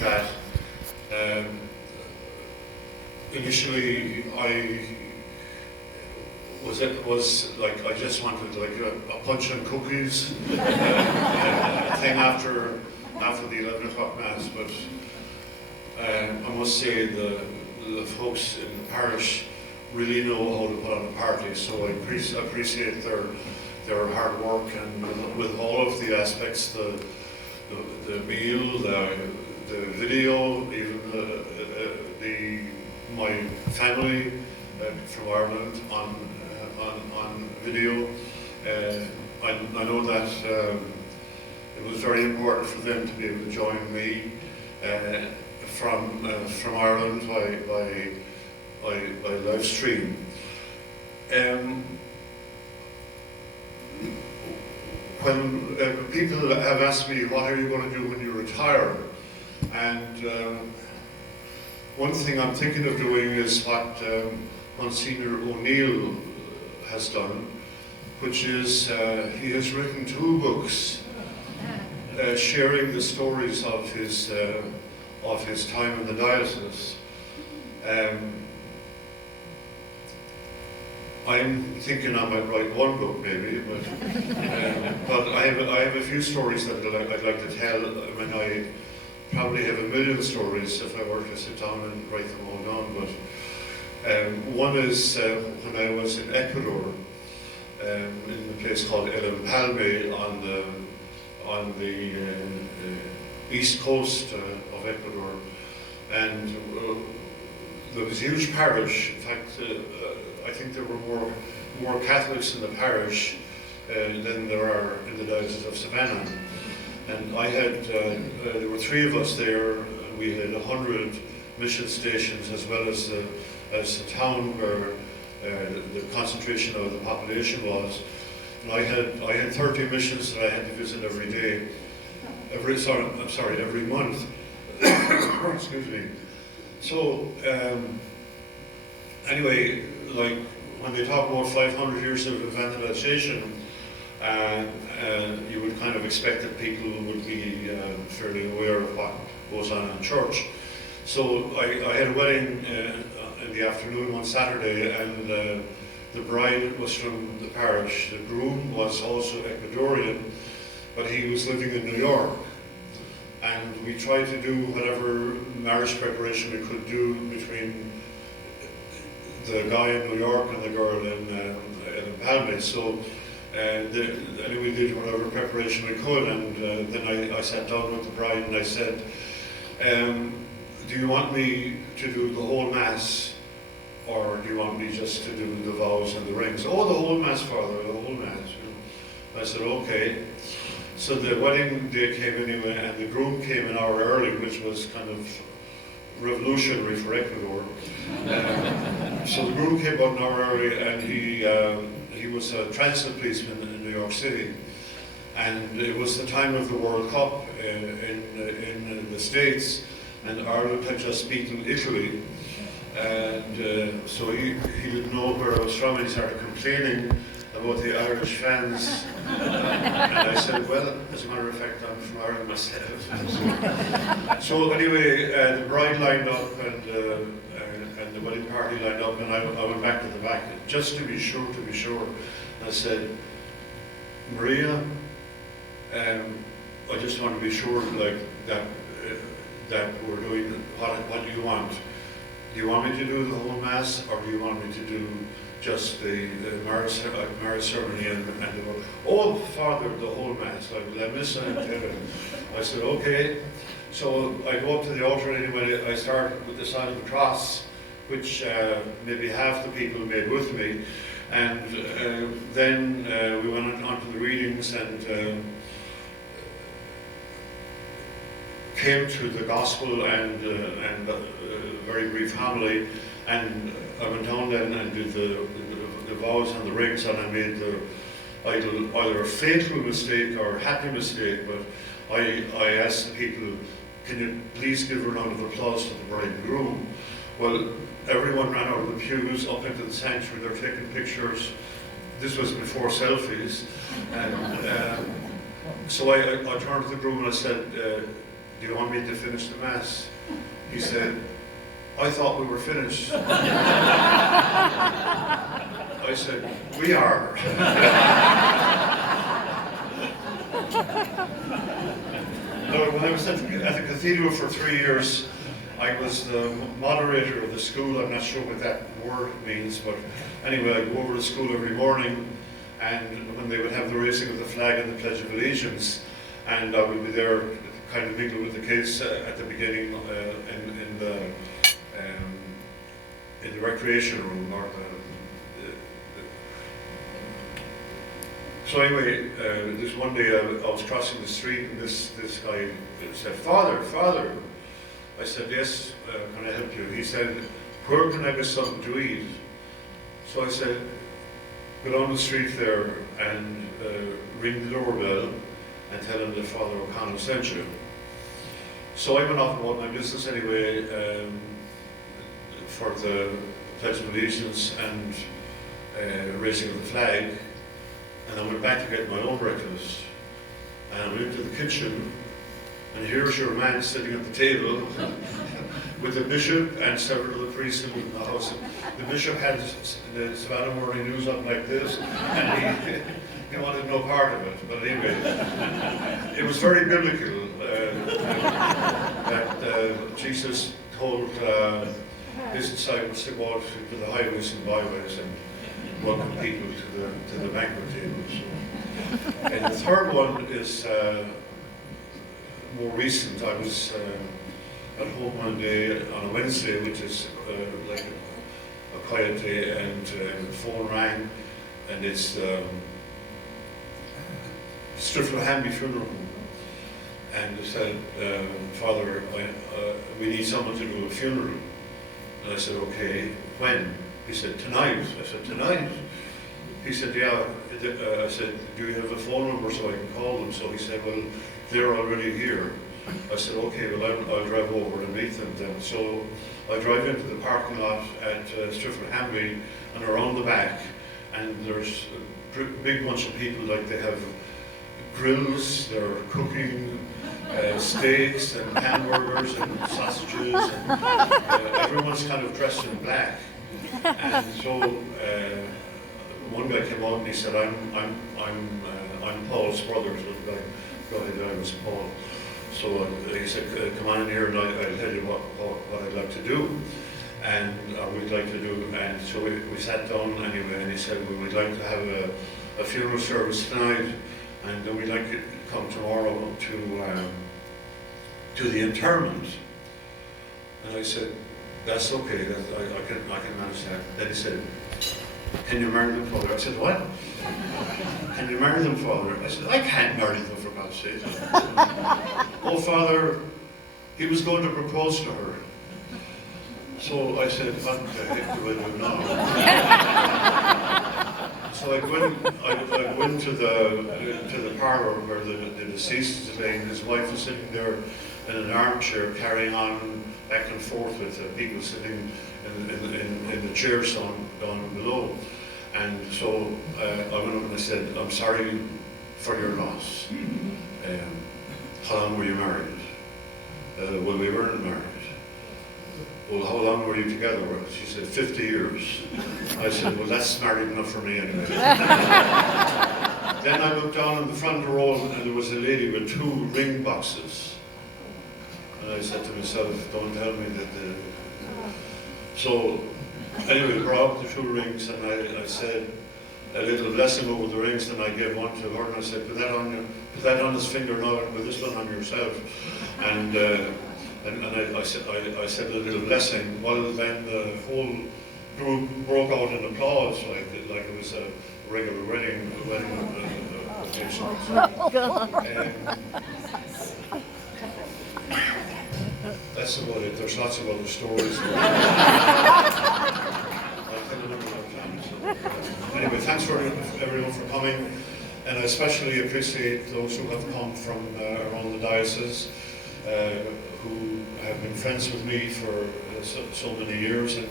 that initially I was like, I just wanted like a punch and cookies thing after the 11 o'clock mass, but I must say the folks in the parish really know how to put on a party, so I appreciate their hard work, and with all of the aspects, the meal, the video, even my family from Ireland on video. I know that it was very important for them to be able to join me from Ireland by live stream. When people have asked me, what are you going to do when you retire? And one thing I'm thinking of doing is what Monsignor O'Neill has done, which is he has written 2 books sharing the stories of his time in the diocese. I'm thinking I might write 1 book maybe, but I have a few stories that I'd like to tell. I mean, I probably have 1 million stories if I were to sit down and write them all down. But one is when I was in Ecuador, in a place called El Empalme on the east coast of Ecuador, and there was a huge parish. In fact, I think there were more Catholics in the parish than there are in the Diocese of Savannah. And I had, there were 3 of us there, and we had 100 mission stations, as well as the town where the concentration of the population was. And I had 30 missions that I had to visit every day, every month. Excuse me. So anyway, like when they talk about 500 years of evangelization, you would kind of expect that people would be fairly aware of what goes on in church. So I had a wedding in the afternoon one Saturday, and the bride was from the parish. The groom was also Ecuadorian, but he was living in New York. And we tried to do whatever marriage preparation we could do between the guy in New York and the girl in Palme. So anyway, we did whatever preparation we could, and then I sat down with the bride and I said, do you want me to do the whole Mass, or do you want me just to do the vows and the rings? Oh, the whole Mass, Father, the whole Mass. I said, okay. So the wedding day came anyway, and the groom came an hour early, which was kind of revolutionary for Ecuador. So the groom came about an hour early, and he was a transit policeman in New York City. And it was the time of the World Cup in the States, and Ireland had just beaten Italy. And so he didn't know where I was from, and he started complaining about the Irish fans. And I said, well, as a matter of fact, I'm from Ireland myself. So anyway, the bride lined up, and the wedding party lined up, and I went back to the back, just to be sure. I said, Maria, I just want to be sure, like, that we're doing, what do you want? Do you want me to do the whole Mass, or do you want me to do just the marriage ceremony and the oh, Father, the whole Mass, like La Missa and I said, okay. So I go up to the altar anyway. I start with the sign of the cross, which maybe half the people made with me, and then we went on to the readings and came to the Gospel and a very brief homily, and I went down then and did the vows and the rings, and I made either a fatal mistake or a happy mistake, but I asked the people, can you please give a round of applause to the bride and groom? Well, everyone ran out of the pews up into the sanctuary. They're taking pictures. This was before selfies. And so I turned to the groom and I said, do you want me to finish the Mass? He said, I thought we were finished. I said, we are. No, when I was at the cathedral for 3 years, I was the moderator of the school. I'm not sure what that word means, but anyway, I'd go over to school every morning, and when they would have the raising of the flag and the Pledge of Allegiance, and I would be there to kind of mingle with the kids at the beginning in the recreation room. So anyway, this one day I was crossing the street, and this guy said, Father. I said, yes, can I help you? He said, where can I get something to eat? So I said, go down the street there and ring the doorbell and tell him that Father O'Connell sent you. So I went off about my business anyway for the Pledge of Allegiance and raising of the flag, and I went back to get my own breakfast. And I went into the kitchen, and here's your man sitting at the table with the bishop and several of the priests in the house. The bishop had the Savannah Morning News up like this, and he wanted no part of it. But anyway, it was very biblical that Jesus told his disciples to go out to the highways and byways and welcome people to the banquet tables. And the third one is more recent. I was at home one day on a Wednesday, which is like a quiet day, and the phone rang, and it's Hamby funeral home. And they said, Father, we need someone to do a funeral. And I said, okay, when? He said, tonight. I said, tonight? He said, yeah. I said, do you have a phone number so I can call them? So he said, well, they're already here. I said, okay, well, I'll drive over and meet them then. So I drive into the parking lot at Hamby and around the back, and there's a big bunch of people, like they have grills, they're cooking steaks and hamburgers and sausages, and everyone's kind of dressed in black. And so one guy came out and he said, I'm Paul's brother. So the guy, go ahead, I was Paul. So he said, come on in here and I'll tell you what I'd like to do. And we'd like to do, and so we sat down anyway, and he said, well, we'd like to have a funeral service tonight, and then we'd like you to come tomorrow to the interment. And I said, that's okay, I can manage that. Then he said, can you marry them, Father? I said, what? Can you marry them, Father? I said, I can't marry them, for God's sake. Oh, Father, he was going to propose to her. So I said, what the heck do I do now? So I went to the parlour where the deceased is laying. His wife was sitting there in an armchair, carrying on back and forth with people sitting in the chairs down below. And so I went up and I said, I'm sorry for your loss. How long were you married? Well, we weren't married. Well, how long were you together? She said, 50 years. I said, well, that's married enough for me anyway. Then I looked down in the front row and there was a lady with 2 ring boxes. And I said to myself, don't tell me that So, anyway, we brought up the 2 rings, and I said a little blessing over the rings, and I gave one to her, and I said, put that on his finger now, and put this one on yourself. And I said a little blessing. Well, then the whole group broke out in applause, like it was a regular wedding occasion. That's about it. There's lots of other stories. Anyway, thanks for everyone for coming, and I especially appreciate those who have come from around the diocese, who have been friends with me for so many years, and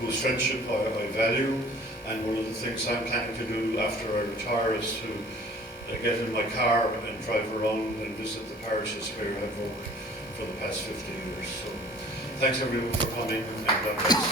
whose friendship I value. And one of the things I'm planning to do after I retire is to get in my car and drive around and visit the parishes where I've worked for the past 50 years. So thanks everyone for coming, and God bless.